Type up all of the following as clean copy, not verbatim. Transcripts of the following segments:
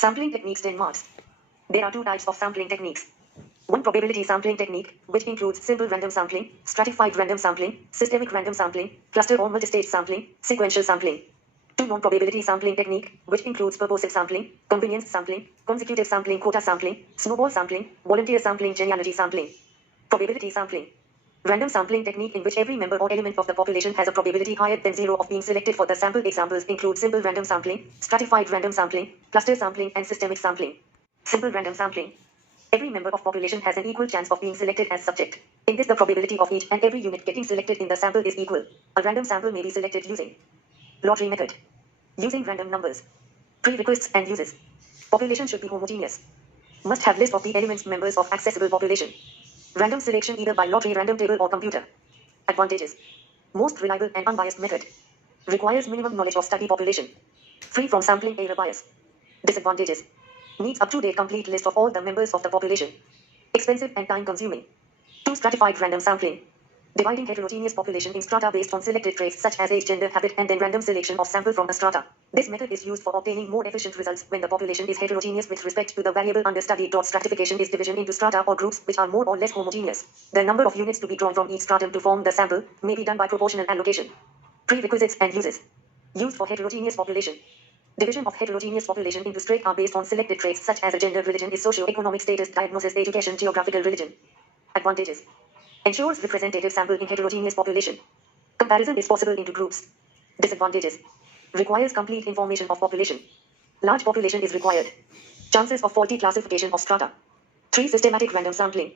Sampling techniques 10 marks. There are two types of sampling techniques. One probability sampling technique, which includes simple random sampling, stratified random sampling, systemic random sampling, cluster or multistage sampling, sequential sampling. Two non-probability sampling technique, which includes purposive sampling, convenience sampling, consecutive sampling, quota sampling, snowball sampling, volunteer sampling, genealogy sampling. Probability sampling. Random sampling technique in which every member or element of the population has a probability higher than zero of being selected for the sample. Examples include simple random sampling, stratified random sampling, cluster sampling, and systemic sampling. Simple random sampling. Every member of population has an equal chance of being selected as subject. In this, the probability of each and every unit getting selected in the sample is equal. A random sample may be selected using lottery method. Using random numbers. Prerequisites and uses. Population should be homogeneous. Must have list of the elements members of accessible population. Random selection either by lottery, random table, or computer. Advantages. Most reliable and unbiased method. Requires minimum knowledge of study population. Free from sampling error bias. Disadvantages. Needs up-to-date complete list of all the members of the population. Expensive and time-consuming. 2. Stratified random sampling. Dividing heterogeneous population in strata based on selected traits such as age, gender, habit, and then random selection of sample from a strata. This method is used for obtaining more efficient results when the population is heterogeneous with respect to the variable under study. Stratification is division into strata or groups which are more or less homogeneous. The number of units to be drawn from each stratum to form the sample may be done by proportional allocation. Prerequisites and uses. Used for heterogeneous population. Division of heterogeneous population into strata are based on selected traits such as a gender, religion is socio-economic status, diagnosis, education, geographical religion. Advantages. Ensures representative sample in heterogeneous population. Comparison is possible into groups. Disadvantages. Requires complete information of population. Large population is required. Chances of faulty classification of strata. 3. Systematic random sampling.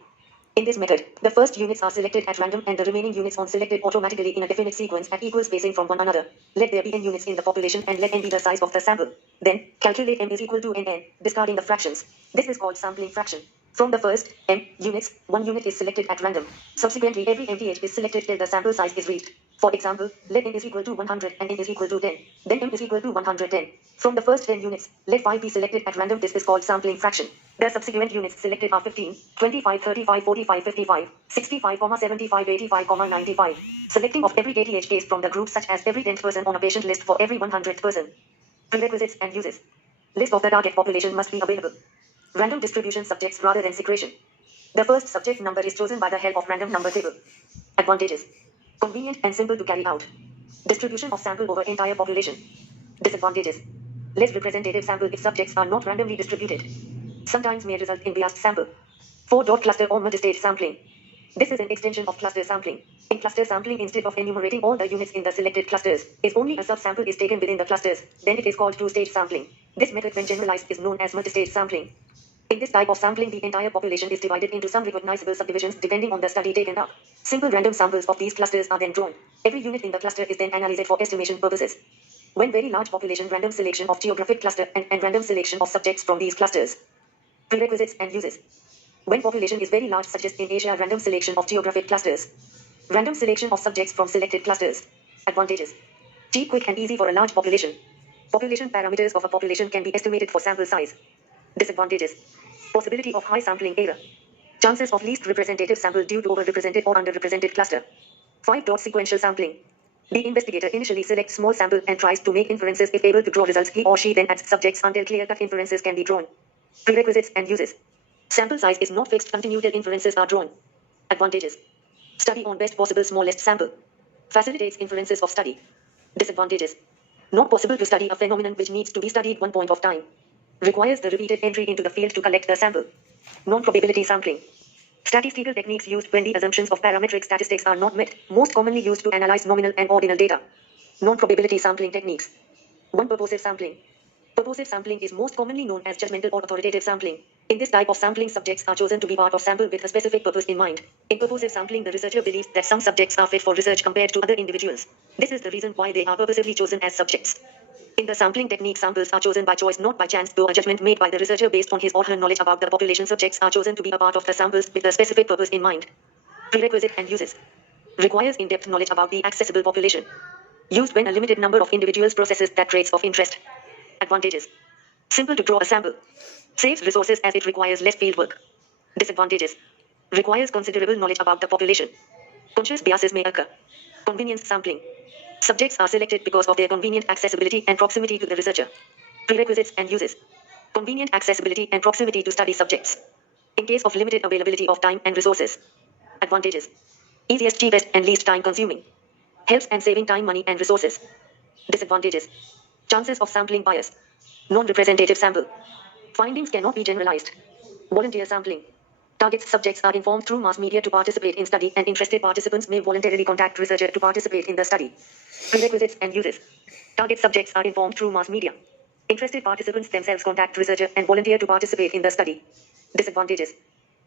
In this method, the first units are selected at random and the remaining units on selected automatically in a definite sequence at equal spacing from one another. Let there be n units in the population and let n be the size of the sample. Then, calculate m is equal to nn, discarding the fractions. This is called sampling fraction. From the first m units, one unit is selected at random. Subsequently, every mth is selected till the sample size is reached. For example, let n is equal to 100 and n is equal to 10. Then m is equal to 110. From the first 10 units, let 5 be selected at random. This is called sampling fraction. The subsequent units selected are 15, 25, 35, 45, 55, 65, 75, 85, 95. Selecting of every KTH case from the group such as every 10th person on a patient list for every 100th person. Prerequisites and uses. List of the target population must be available. Random distribution subjects rather than segregation. The first subject number is chosen by the help of random number table. Advantages. Convenient and simple to carry out. Distribution of sample over entire population. Disadvantages. Less representative sample if subjects are not randomly distributed. Sometimes may result in biased sample. 4. Cluster or multistage sampling. This is an extension of cluster sampling. In cluster sampling, instead of enumerating all the units in the selected clusters, if only a subsample is taken within the clusters, then it is called two-stage sampling. This method, when generalized, is known as multistage sampling. In this type of sampling, the entire population is divided into some recognizable subdivisions depending on the study taken up. Simple random samples of these clusters are then drawn. Every unit in the cluster is then analyzed for estimation purposes. When very large population, random selection of geographic cluster and random selection of subjects from these clusters. Prerequisites and uses. When population is very large, such as in Asia, random selection of geographic clusters. Random selection of subjects from selected clusters. Advantages. Cheap, quick and easy for a large population. Population parameters of a population can be estimated for sample size. Disadvantages. Possibility of high sampling error. Chances of least representative sample due to overrepresented or underrepresented cluster. 5. Sequential sampling. The investigator initially selects small sample and tries to make inferences. If able to draw results, he or she then adds subjects until clear-cut inferences can be drawn. Prerequisites and uses. Sample size is not fixed until inferences are drawn. Advantages. Study on best possible smallest sample. Facilitates inferences of study. Disadvantages. Not possible to study a phenomenon which needs to be studied one point of time. Requires the repeated entry into the field to collect the sample. Non-probability sampling. Statistical techniques used when the assumptions of parametric statistics are not met, most commonly used to analyze nominal and ordinal data. Non-probability sampling techniques. 1. Purposive sampling. Purposive sampling is most commonly known as judgmental or authoritative sampling. In this type of sampling, subjects are chosen to be part of sample with a specific purpose in mind. In purposive sampling, the researcher believes that some subjects are fit for research compared to other individuals. This is the reason why they are purposively chosen as subjects. In the sampling technique, samples are chosen by choice, not by chance, though a judgment made by the researcher based on his or her knowledge about the population. Subjects are chosen to be a part of the samples with a specific purpose in mind. Prerequisite and uses. Requires in-depth knowledge about the accessible population. Used when a limited number of individuals processes that traits of interest. Advantages. Simple to draw a sample. Saves resources as it requires less field work. Disadvantages. Requires considerable knowledge about the population. Conscious biases may occur. Convenience sampling. Subjects are selected because of their convenient accessibility and proximity to the researcher. Prerequisites and uses. Convenient accessibility and proximity to study subjects. In case of limited availability of time and resources. Advantages. Easiest, cheapest, and least time consuming. Helps and saving time, money, and resources. Disadvantages. Chances of sampling bias. Non-representative sample. Findings cannot be generalized. Volunteer sampling. Target subjects are informed through mass media to participate in study, and interested participants may voluntarily contact researcher to participate in the study. Prerequisites and uses. Target subjects are informed through mass media. Interested participants themselves contact researcher and volunteer to participate in the study. Disadvantages.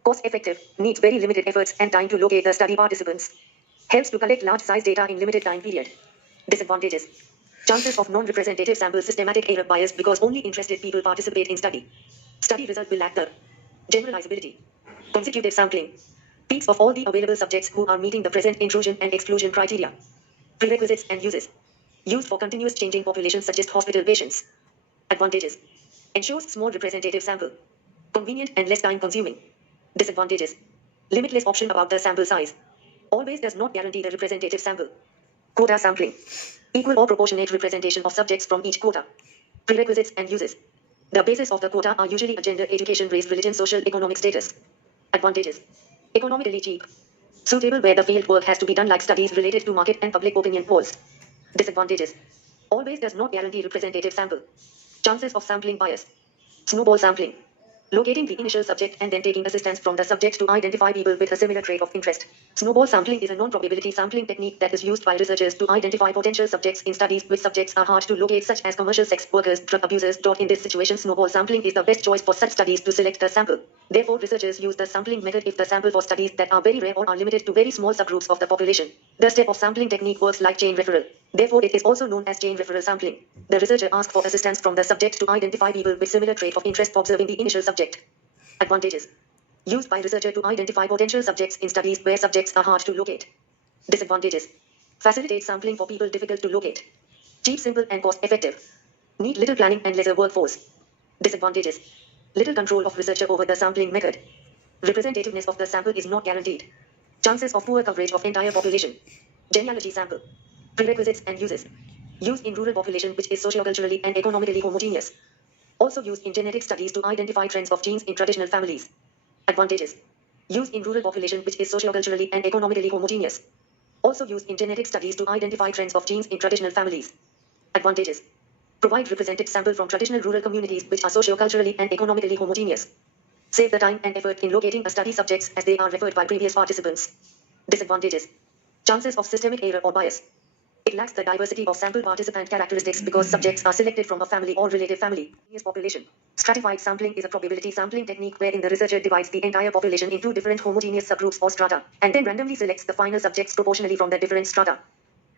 Cost effective, needs very limited efforts and time to locate the study participants. Helps to collect large size data in limited time period. Disadvantages. Chances of non-representative sample systematic error bias because only interested people participate in study. Study result will lack the generalizability. Consecutive sampling. Peaks of all the available subjects who are meeting the present inclusion and exclusion criteria. Prerequisites and uses. Used for continuous changing populations such as hospital patients. Advantages. Ensures small representative sample. Convenient and less time consuming. Disadvantages. Limitless option about the sample size. Always does not guarantee the representative sample. Quota sampling. Equal or proportionate representation of subjects from each quota. Prerequisites and uses. The basis of the quota are usually a gender, education, race, religion, social, economic status. Advantages. Economically cheap. Suitable where the field work has to be done like studies related to market and public opinion polls. Disadvantages. Always does not guarantee representative sample. Chances of sampling bias. Snowball sampling. Locating the initial subject and then taking assistance from the subject to identify people with a similar trait of interest. Snowball sampling is a non-probability sampling technique that is used by researchers to identify potential subjects in studies which subjects are hard to locate, such as commercial sex workers, drug abusers. In this situation, snowball sampling is the best choice for such studies to select the sample. Therefore, researchers use the sampling method if the sample for studies that are very rare or are limited to very small subgroups of the population. The step of sampling technique works like chain referral. Therefore, it is also known as chain referral sampling. The researcher asks for assistance from the subject to identify people with similar trait of interest observing the initial subject. Advantages. Used by researcher to identify potential subjects in studies where subjects are hard to locate. Disadvantages. Facilitate sampling for people difficult to locate. Cheap, simple, and cost effective. Need little planning and lesser workforce. Disadvantages. Little control of researcher over the sampling method. Representativeness of the sample is not guaranteed. Chances of poor coverage of entire population. Genealogy sample. Prerequisites and uses. Used in rural population which is socioculturally and economically homogeneous. Also used in genetic studies to identify trends of genes in traditional families. Advantages. Used in rural population which is socioculturally and economically homogeneous. Also used in genetic studies to identify trends of genes in traditional families. Advantages. Provide representative sample from traditional rural communities which are socioculturally and economically homogeneous. Save the time and effort in locating a study subjects as they are referred by previous participants. Disadvantages. Chances of systemic error or bias. It lacks the diversity of sample participant characteristics because subjects are selected from a family or relative family. Population. Stratified sampling is a probability sampling technique wherein the researcher divides the entire population into different homogeneous subgroups or strata, and then randomly selects the final subjects proportionally from the different strata.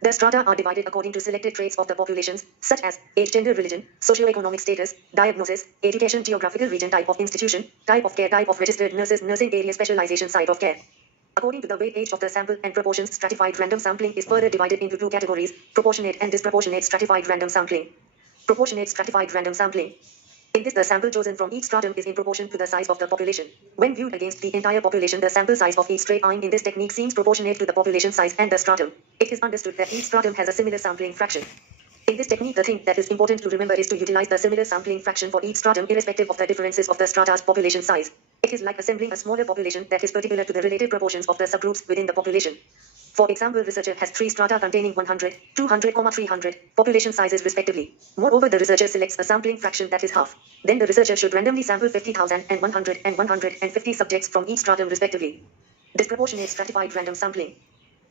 The strata are divided according to selected traits of the populations, such as age, gender, religion, socioeconomic status, diagnosis, education, geographical region, type of institution, type of care, type of registered nurses, nursing area, specialization, site of care. According to the weight age of the sample and proportions, stratified random sampling is further divided into two categories, proportionate and disproportionate stratified random sampling. Proportionate stratified random sampling. In this, the sample chosen from each stratum is in proportion to the size of the population. When viewed against the entire population, the sample size of each stray in this technique seems proportionate to the population size and the stratum. It is understood that each stratum has a similar sampling fraction. In this technique, the thing that is important to remember is to utilize the similar sampling fraction for each stratum irrespective of the differences of the strata's population size. It is like assembling a smaller population that is particular to the relative proportions of the subgroups within the population. For example, researcher has 3 strata containing 100, 200, 300 population sizes respectively. Moreover, the researcher selects a sampling fraction that is half. Then the researcher should randomly sample 50,000 and 100 and 150 subjects from each stratum respectively. Disproportionate stratified random sampling.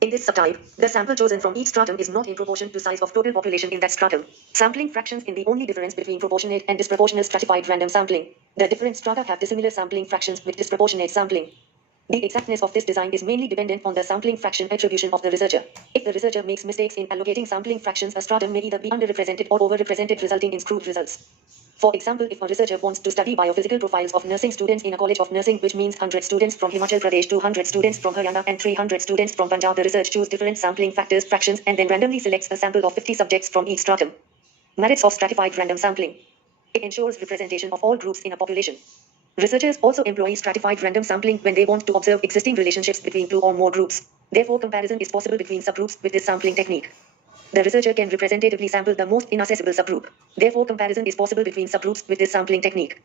In this subtype, the sample chosen from each stratum is not in proportion to size of total population in that stratum. Sampling fractions is the only difference between proportionate and disproportionate stratified random sampling. The different strata have dissimilar sampling fractions with disproportionate sampling. The exactness of this design is mainly dependent on the sampling fraction attribution of the researcher. If the researcher makes mistakes in allocating sampling fractions, a stratum may either be underrepresented or overrepresented, resulting in skewed results. For example, if a researcher wants to study biophysical profiles of nursing students in a college of nursing, which means 100 students from Himachal Pradesh, 200 students from Haryana, and 300 students from Punjab, the research chooses different sampling factors, fractions, and then randomly selects a sample of 50 subjects from each stratum. Merits of stratified random sampling. It ensures representation of all groups in a population. Researchers also employ stratified random sampling when they want to observe existing relationships between two or more groups. Therefore, comparison is possible between subgroups with this sampling technique. The researcher can representatively sample the most inaccessible subgroup. Therefore, comparison is possible between subgroups with this sampling technique.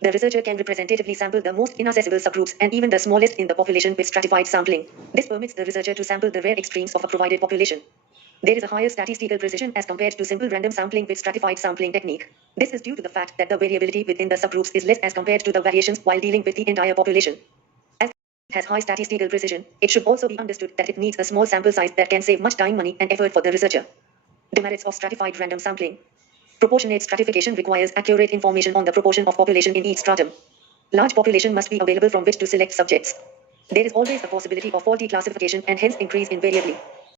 The researcher can representatively sample the most inaccessible subgroups and even the smallest in the population with stratified sampling. This permits the researcher to sample the rare extremes of a provided population. There is a higher statistical precision as compared to simple random sampling with stratified sampling technique. This is due to the fact that the variability within the subgroups is less as compared to the variations while dealing with the entire population. As it has high statistical precision, it should also be understood that it needs a small sample size that can save much time, money, and effort for the researcher. Demerits of stratified random sampling. Proportionate stratification requires accurate information on the proportion of population in each stratum. Large population must be available from which to select subjects. There is always a possibility of faulty classification and hence increase in variability.